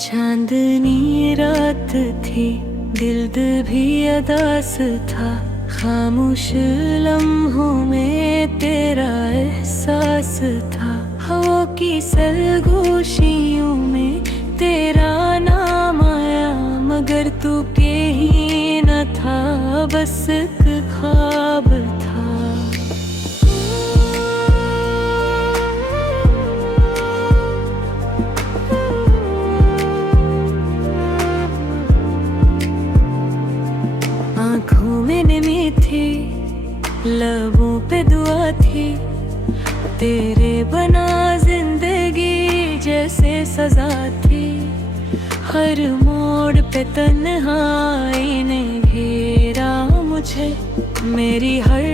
चांदनी रात थी, दिल भी अदास था। खामोश लम्हों में तेरा एहसास था। हवा की सरगोशियों में तेरा नाम आया, मगर तू के ही न था, बस एक ख्वाब था। आँखों में नमी थी, लबों पे दुआ थी, तेरे बना जिंदगी जैसे सजा थी। हर मोड़ पे तन्हाई ने घेरा मुझे, मेरी हर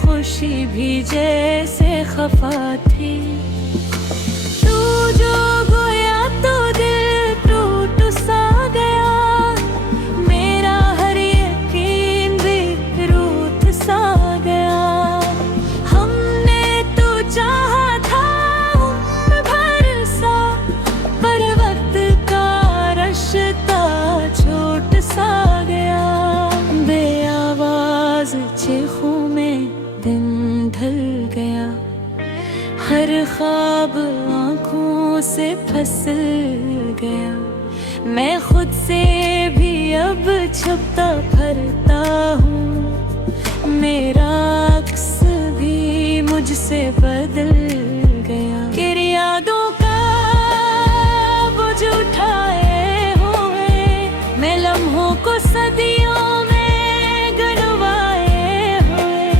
खुशी भी जैसे खफा थी। तू जो गोया तो दिल टूट सा गया, मेरा हर यकीन भी रूठ सा गया। हमने तो चाहा था उम्र भर सा, पर वक्त का रास्ता छोट सा गया। बेआवाज चीखों में दिन ढल गया, हर ख्वाब आँखों से फिसल गया। मैं खुद से भी अब छुपता फिरता हूँ, मेरा अक्स भी मुझसे बदल गया। किर यादों का बोझ उठाए हुए, मैं लम्हों को सदियों में गिनवाए हुए।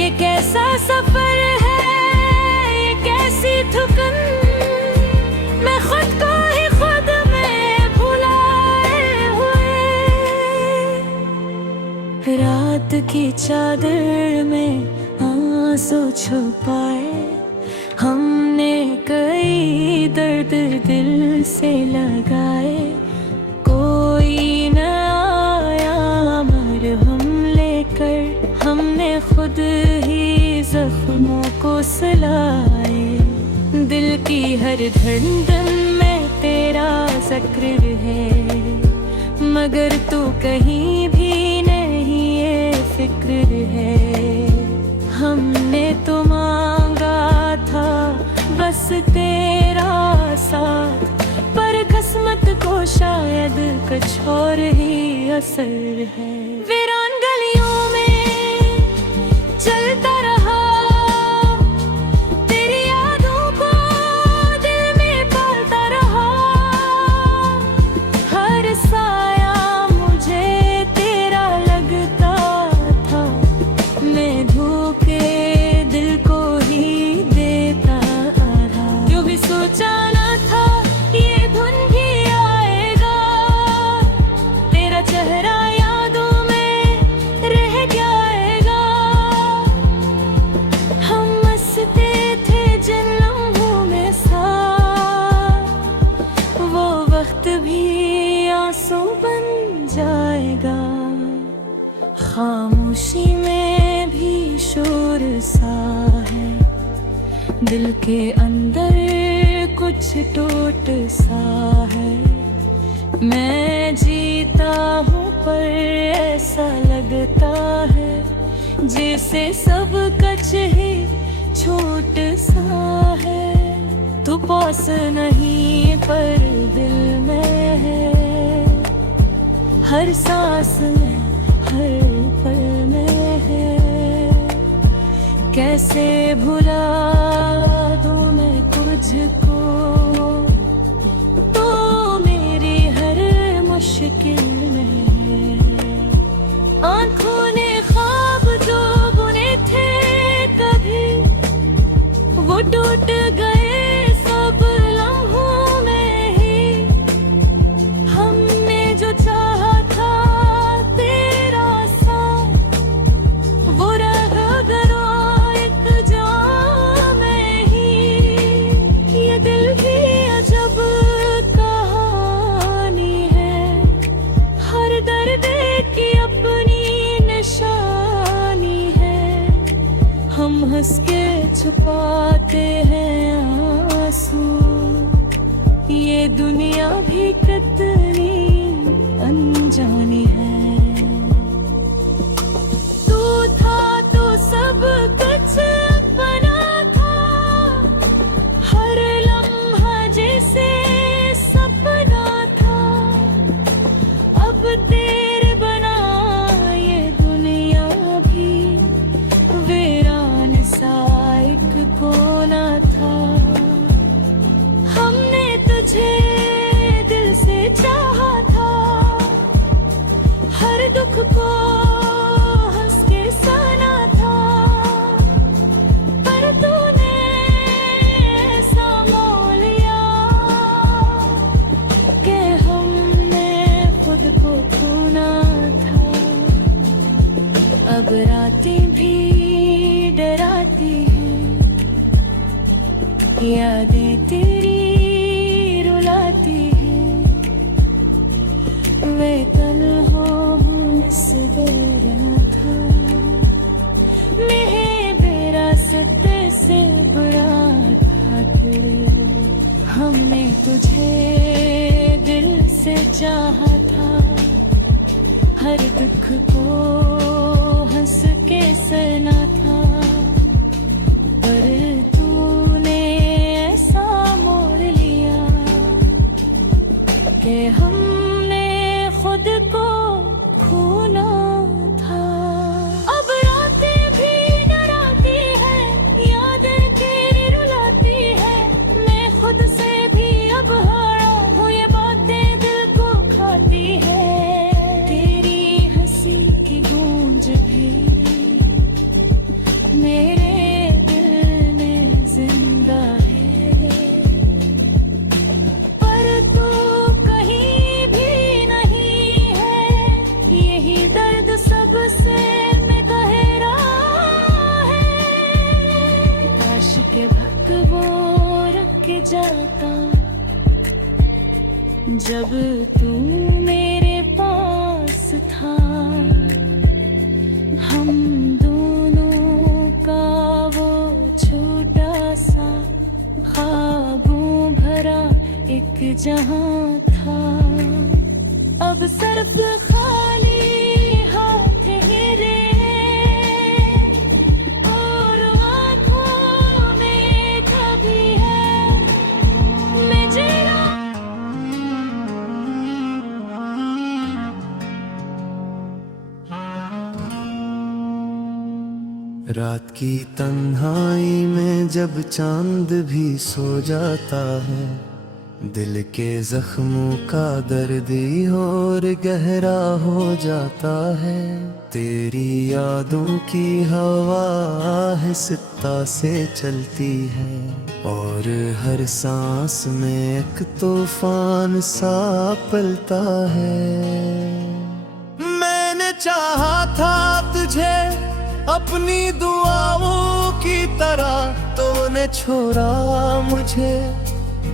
ये कैसा सफर है, ये कैसी थकन, मैं खुद को ही खुद में भुलाए हुए। रात की चादर में आंसू छुपाए, हमने कई दर्द दिल से लगाए। कोई न आया मरहम लेकर, हमने खुद ही जख्मों को सिलाए। दिल की हर धड़कन में तेरा जिक्र है, मगर तू कहीं भी नहीं, ये फिक्र है। हमने तो मांगा था बस तेरा साथ, पर किस्मत को शायद कुछ और ही असर है। वीरान गलियों में चलता रहा, तेरी यादों को दिल में पालता रहा। हर साया मुझे तेरा लगता था, मैं धोखे दिल को ही देता रहा। जो भी सोचा ना था ये धुन भी आएगा, तेरा चेहरा यादों में रह जाएगा। हम हंसते थे जिन लम्हों में साथ, वो वक्त भी आंसू बन जाएगा। खामोशी में भी शोर सा है, दिल के अंदर कुछ टूट सा है। मैं जीता हूँ पर ऐसा लगता है, जैसे सब कुछ ही छूट सा है। तू पास नहीं पर दिल में है, हर सांस में हर पल में है। कैसे भुला दूँ मैं तुझको, तो मेरी हर मुश्किल में है। आँखों ने ख्वाब जो बुने थे कभी, वो टूट गए सब लम्हों में ही। हमने जो चाहा था तेरा साथ, वो रह गया एक जाम में ही। ये ये दुनिया भी कितनी अनजानी है। तू था तो सब कुछ अपना था, हर लम्हा जैसे सपना था। अब तेरे बना ये दुनिया भी वीरान सा एक कोना था। हमने तुझे दिल से चाहा था, हर दुख को हंस के सना था। पर तूने ऐसा मोल लिया कि हमने खुद को खोना था। अब रातें भी डराती हैं, यादें तेरी रुलाती हैं। वे तन्हा इस दौरान था, मैं विरासत से बुरा था। फिर हमने तुझे दिल से चाहा था, हर दुख को हंस के सहना था। पर तूने ऐसा मोड़ लिया कि हमने खुद को खोना था। अब रातें भी डराती है, यादें तेरी रुलाती है। मैं खुद से भी अब हारा हूँ, ये बातें दिल को खाती है। तेरी हंसी की गूंज भी मेरे दिल में जिंदा है। पर तू कहीं भी नहीं है, यही दर्द सबसे में कह रहा है। काश के भक वो रख के जाता जब तू मेरे पास था। हम दोनों का वो छोटा सा ख्वाबों भरा एक जहां था। अब सिर्फ खाली हाथ मेरे और आँखों में कभी है मैं जीना। रात की तन्हाई में जब चांद भी सो जाता है, दिल के जख्मों का दर्द और गहरा हो जाता है। तेरी यादों की हवा आहिस्ता से चलती है, और हर सांस में एक तूफान सा पलता है। मैंने चाहा था तुझे अपनी दुआओं की तरह, तूने छोड़ा मुझे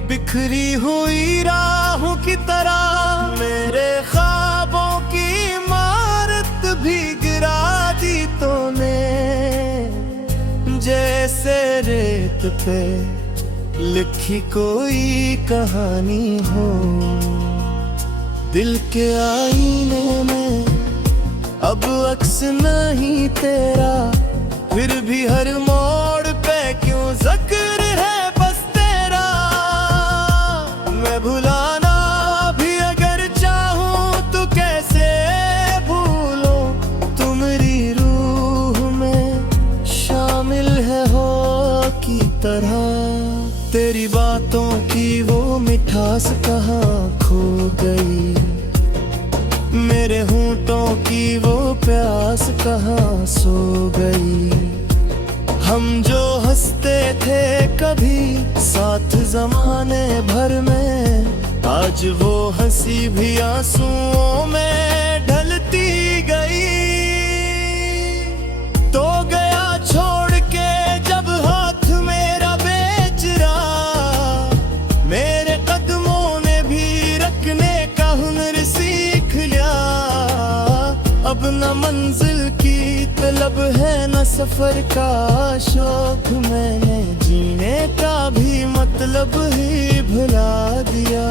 बिखरी हुई राहों की तरह। मेरे ख्वाबों की इमारत भी गिरा दी तूने, जैसे रेत पे लिखी कोई कहानी हो। दिल के आईने में अब अक्स नहीं तेरा, फिर भी हर मोड़ पे क्यों जिक्र है बस तेरा। मैं भुलाना भी अगर चाहूं तो कैसे भूलूं, तू मेरी रूह में शामिल है हो की तरह। तेरी बातों की वो मिठास कहाँ खो गई, मेरे होंठों की वो प्यास कहाँ सो गई। हम जो हंसते थे कभी साथ जमाने भर में, आज वो हंसी भी आंसुओं में ढलती गई। तो गया छोड़ के जब हाथ मेरा बेचरा, मेरे कदमों ने भी रखने का हुनर सीख लिया। अब न मंजिल की तलब है न सफर का शौक, मैंने जीने का भी मतलब ही भुला दिया।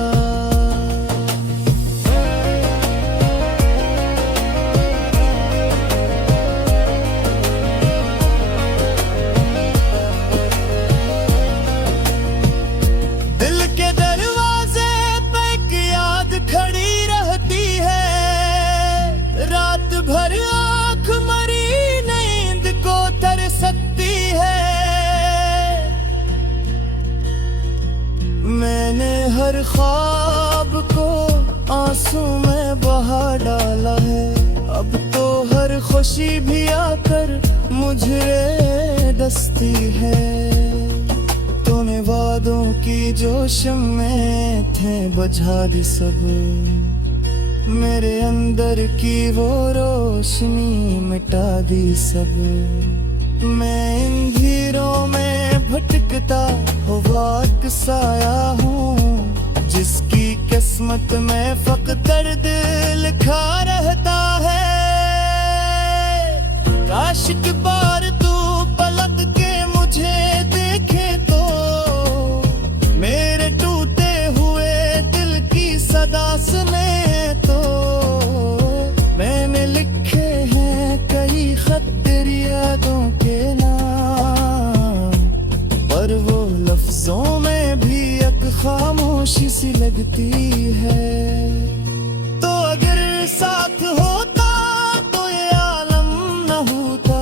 ख्वाब को आंसू में बहा डाला है। अब तो हर खुशी भी आकर मुझे दस्ती है। तूने वादों की जोश में थे बुझा दी सब, मेरे अंदर की वो रोशनी मिटा दी सब। मैं इन धीरों में भटकता हुआ एक साया हूँ, जिसकी किस्मत में फकत दर्द लिखा रहता है। काश एक बार तू पलक के मुझे देखे तो, मेरे टूटे हुए दिल की सदा सुने तो। मैंने लिखे हैं कई खत तेरी यादों के नाम, पर वो लफ्जों में भी एक खामोशी सी लगती है। तो अगर साथ होता तो ये आलम न होता,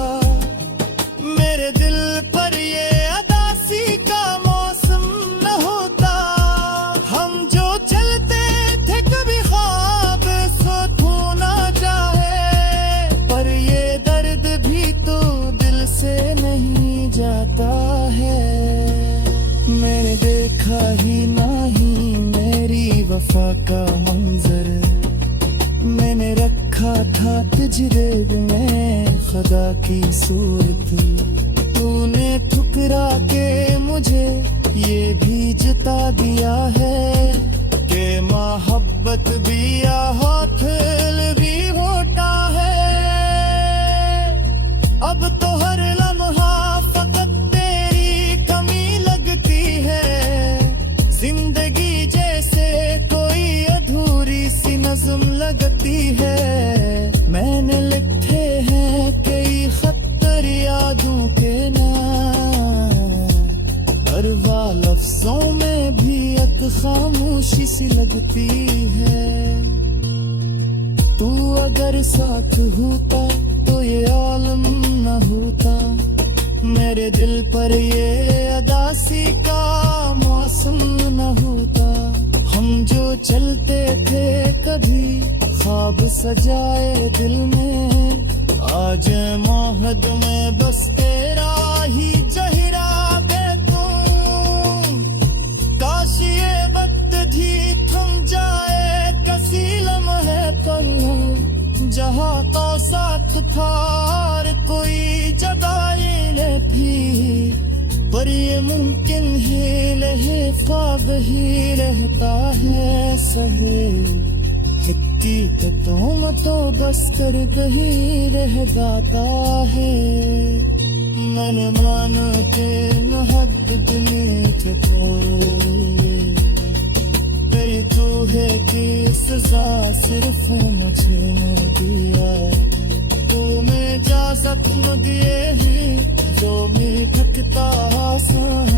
मेरे दिल पर ये अदासी का मौसम न होता। हम जो चलते थे कभी ख्वाब सो ना चाहे, पर ये दर्द भी तो दिल से नहीं जाता है। मैंने देखा ही नहीं मेरी वफा का मंजर, मैंने रखा था तजरीब में खुदा की सूरत। तूने ठुकरा के मुझे ये भी जता दिया है कि मोहब्बत भी या हौथल भी होता है। अब तो हर लम्हा फकत तेरी कमी लगती है, जिंदगी जैसे कोई अधूरी सी नज़्म लगती है। मैंने लिखे हैं कई खत्तर यादों के नाम, हर वार लफ्जों में भी एक खामोशी सी लगती है। तू अगर साथ होता तो ये आलम न होता, मेरे दिल पर ये अदासी का मौसम न होता। हम जो चलते थे कभी ख्वाब सजाए दिल में, आज मोहद में बस तेरा ही चेहरा बेतूं। काश ये वक्त भी थम जाए किसी लम्हे पर, जहाँ तो साथ था और कोई जुदाई न थी। पर ये मुमकिन ही नहीं, ख्वाब ही रहता है सहे। हकीकतों में तो बस कर ही रह जाता है। मन मान के मोहब्बत में मेरी तू है कि सजा सिर्फ मुझे न दिया। तूने जा सपन दिए ही जो भी भटकता आसान